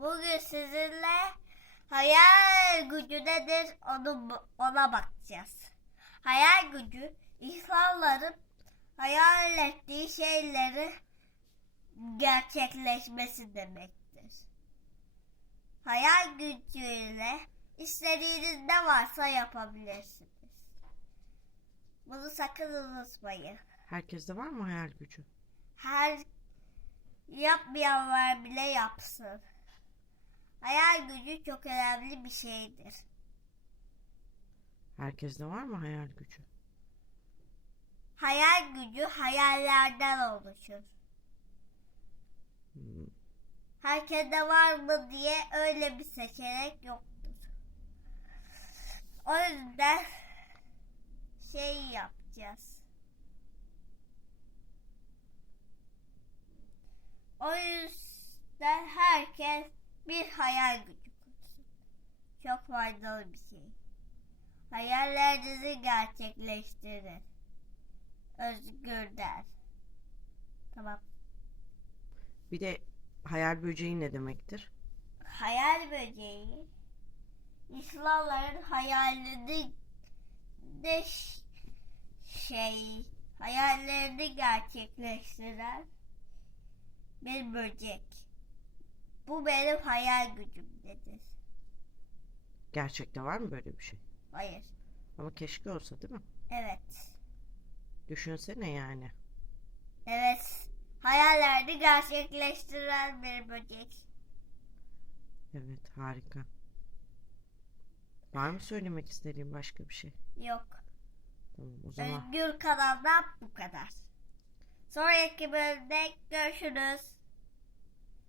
Bugün sizinle hayal gücü nedir onu, ona bakacağız. Hayal gücü insanların hayal ettiği şeyleri gerçekleşmesi demektir. Hayal gücüyle istediğiniz ne varsa yapabilirsiniz. Bunu sakın unutmayın. Herkeste var mı hayal gücü? Her yapmayanlar bile yapsın. Hayal gücü çok önemli bir şeydir. Herkeste var mı hayal gücü? Hayal gücü hayallerden oluşur. Hmm, Herkeste var mı diye öyle bir seçenek yoktur. O yüzden şey yapacağız. O yüzden herkes bir hayal gücü kursun. Çok faydalı bir şey. Hayallerinizi gerçekleştirin. Özgür der. Tamam. Bir de hayal böceği ne demektir? hayal böceği İslamların hayalini de şey hayallerini gerçekleştiren bir böcek. Bu benim hayal gücümdedir. Gerçekte var mı böyle bir şey? Hayır. Ama keşke olsa değil mi? Evet. Düşünsene yani. Evet. Hayallerini gerçekleştiren bir böcek. Evet harika. Var mı söylemek istediğin başka bir şey? Yok. Tamam o zaman Özgür kanaldan bu kadar. Sonraki bölümde görüşürüz.